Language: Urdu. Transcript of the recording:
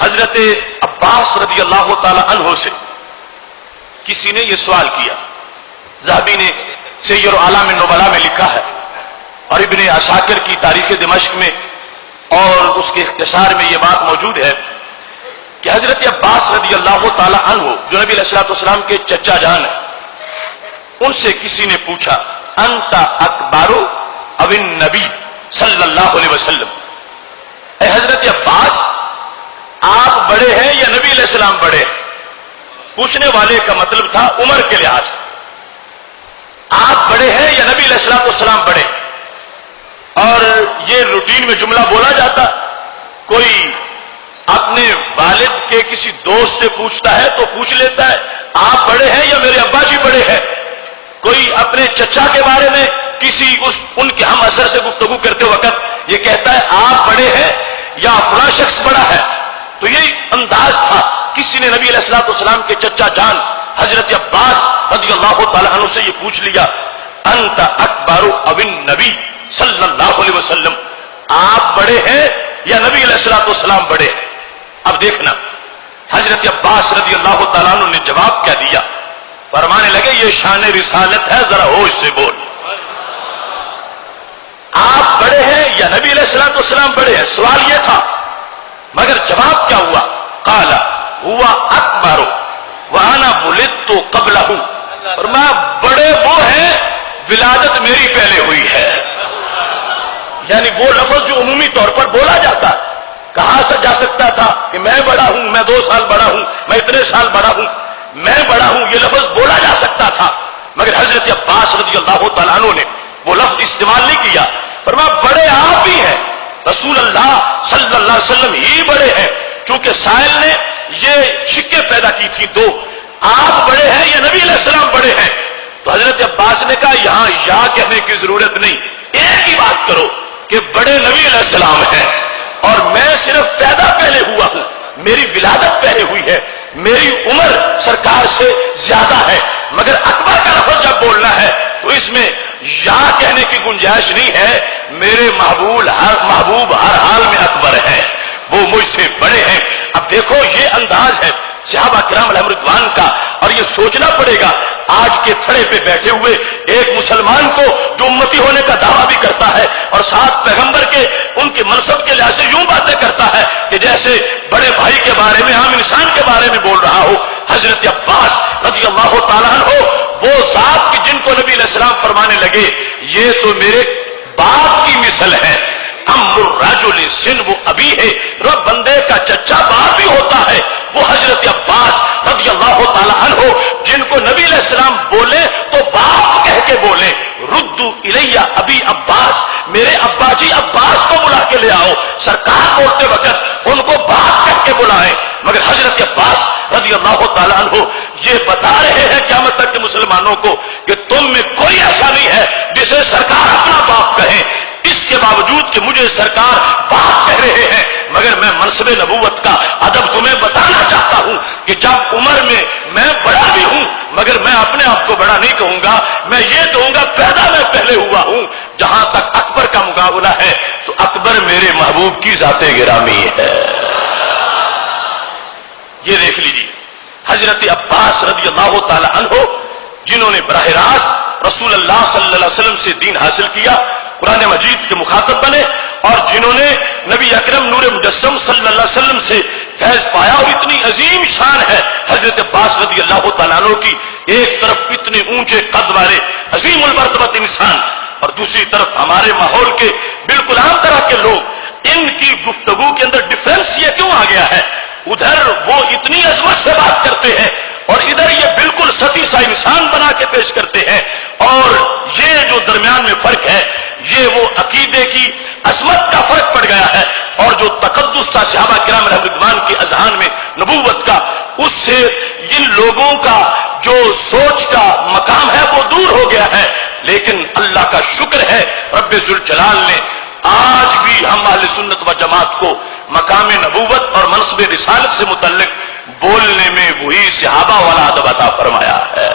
حضرت عباس رضی اللہ تعالی عنہ سے کسی نے یہ سوال کیا. ذہبی نے سیر اعلام النبلاء میں لکھا ہے اور ابن عساکر کی تاریخ دمشق میں اور اس کے اختصار میں یہ بات موجود ہے کہ حضرت عباس رضی اللہ تعالی عنہ جو نبی علیہ الصلوۃ والسلام کے چچا جان ہیں، ان سے کسی نے پوچھا انت اکبر اب النبی صلی اللہ علیہ وسلم، اے حضرت عباس آپ بڑے ہیں یا نبی علیہ السلام بڑے ہیں؟ پوچھنے والے کا مطلب تھا عمر کے لحاظ سے، آپ بڑے ہیں یا نبی علیہ الصلوۃ والسلام بڑے؟ اور یہ روٹین میں جملہ بولا جاتا، کوئی اپنے والد کے کسی دوست سے پوچھتا ہے تو پوچھ لیتا ہے آپ بڑے ہیں یا میرے ابا جی بڑے ہیں. کوئی اپنے چچا کے بارے میں کسی ان کے ہم اثر سے گفتگو کرتے وقت یہ کہتا ہے آپ بڑے ہیں یا فلاں شخص بڑا ہے. تو یہ انداز تھا. کسی نے نبی علیہ الصلوۃ والسلام کے چچا جان حضرت عباس رضی اللہ تعالی عنہ سے یہ پوچھ لیا انت اکبر اب النبی صلی اللہ علیہ وسلم، آپ بڑے ہیں یا نبی علیہ الصلوۃ والسلام بڑے ہیں؟ اب دیکھنا حضرت عباس رضی اللہ تعالیٰ عنہ نے جواب کیا دیا. فرمانے لگے یہ شان رسالت ہے، ذرا ہوش سے بول. آپ بڑے ہیں یا نبی علیہ الصلوۃ والسلام بڑے ہیں؟ سوال یہ تھا، مگر جواب کیا ہوا؟ قال ہوا اکبر وانا ولدت قبلہ، اور میں بڑے وہ ہیں ولادت میری پہلے ہوئی ہے. یعنی وہ لفظ جو عمومی طور پر بولا جاتا ہے، کہا جا سکتا تھا کہ میں بڑا ہوں، میں 2 سال بڑا ہوں، میں اتنے سال بڑا ہوں، میں بڑا ہوں، یہ لفظ بولا جا سکتا تھا. مگر حضرت عباس رضی اللہ تعالیٰ عنہ نے وہ لفظ استعمال نہیں کیا. فرمایا بڑے آپ بھی ہیں، رسول اللہ صلی اللہ علیہ وسلم ہی بڑے ہیں. چونکہ سائل نے یہ شکے پیدا کی تھی 2، آپ بڑے ہیں یا نبی علیہ السلام بڑے ہیں؟ تو حضرت عباس نے کہا یہاں یا کہنے کی ضرورت نہیں، ایک ہی بات کرو کہ بڑے نبی علیہ السلام ہیں اور میں صرف پیدا پہلے ہوا ہوں، میری ولادت پہلے ہوئی ہے، میری عمر سرکار سے زیادہ ہے. مگر اکبر کا لفظ جب بولنا ہے تو اس میں یا کہنے کی گنجائش نہیں ہے. میرے محبوب ہر حال میں اکبر ہے، وہ مجھ سے بڑے ہیں. اب دیکھو یہ انداز ہے صحابہ کرام علیہم رضوان کا، اور یہ سوچنا پڑے گا آج کے تھڑے پہ بیٹھے ہوئے ایک مسلمان کو جو امتی ہونے کا دعویٰ بھی کرتا ہے اور ساتھ پیغمبر کے ان کے منصب کے لحاظ سے یوں باتیں کرتا ہے کہ جیسے بڑے بھائی کے بارے میں، عام انسان کے بارے میں بول رہا ہو. حضرت عباس رضی اللہ تعالیٰ عنہ وہ ذات کی جن کو نبی علیہ السلام فرمانے لگے یہ تو میرے باپ کی مثل ہے. ام الرجل سن وہ ابھی ہے، رب بندے کا چچا باپ بھی ہوتا ہے. وہ حضرت عباس رضی اللہ تعالی عنہ جن کو نبی علیہ السلام بولے تو باپ کہہ کے بولے. ردو الیہ ابی عباس، میرے ابا جی عباس کو بلا کے لے آؤ. سرکار بولتے وقت ان کو باپ کہہ کے بلائیں. مگر حضرت عباس رضی اللہ تعالی عنہ یہ بتا رہے ہیں قیامت تک کے مسلمانوں کو کہ تم میں کوئی ایسا نہیں ہے جسے سرکار اپنا باپ کہیں. اس کے باوجود کہ مجھے سرکار باپ کہہ رہے ہیں مگر میں منصب نبوت کا ادب تمہیں بتانا چاہتا ہوں کہ جب عمر میں بڑا بھی ہوں مگر میں اپنے آپ کو بڑا نہیں کہوں گا. میں یہ کہوں گا پیدا میں پہلے ہوا ہوں. جہاں تک اکبر کا مقابلہ ہے تو اکبر میرے محبوب کی ذات گرامی ہے. یہ دیکھ لیجیے حضرت عباس رضی اللہ تعالی عنہ جنہوں نے براہ راست رسول اللہ صلی اللہ علیہ وسلم سے دین حاصل کیا، قرآن مجید کے مخاطب بنے، اور جنہوں نے نبی اکرم نور مجسم صلی اللہ علیہ وسلم سے فیض پایا. اور اتنی عظیم شان ہے حضرت عباس رضی اللہ تعالیٰ عنہ کی، ایک طرف اتنے اونچے قد والے عظیم المرتبت انسان اور دوسری طرف ہمارے ماحول کے بالکل عام طرح کے لوگ. ان کی گفتگو کے اندر ڈفرینس یہ کیوں آ گیا ہے؟ ادھر وہ اتنی عظمت سے بات کرتے ہیں اور ادھر یہ بالکل ستی سا انسان بنا کے پیش کرتے ہیں. اور یہ جو درمیان میں فرق ہے یہ وہ عقیدے کی عظمت کا فرق پڑ گیا ہے، اور جو تقدس تھا صحابہ کرام علیہ رضوان کے اذہان میں نبوت کا، اس سے ان لوگوں کا جو سوچ کا مقام ہے وہ دور ہو گیا ہے. لیکن اللہ کا شکر ہے رب ذوالجلال نے آج بھی ہم اہل سنت و جماعت کو مقام نبوت اور منصب رسالت سے متعلق بولنے میں وہی صحابہ والا ادب عطا فرمایا ہے.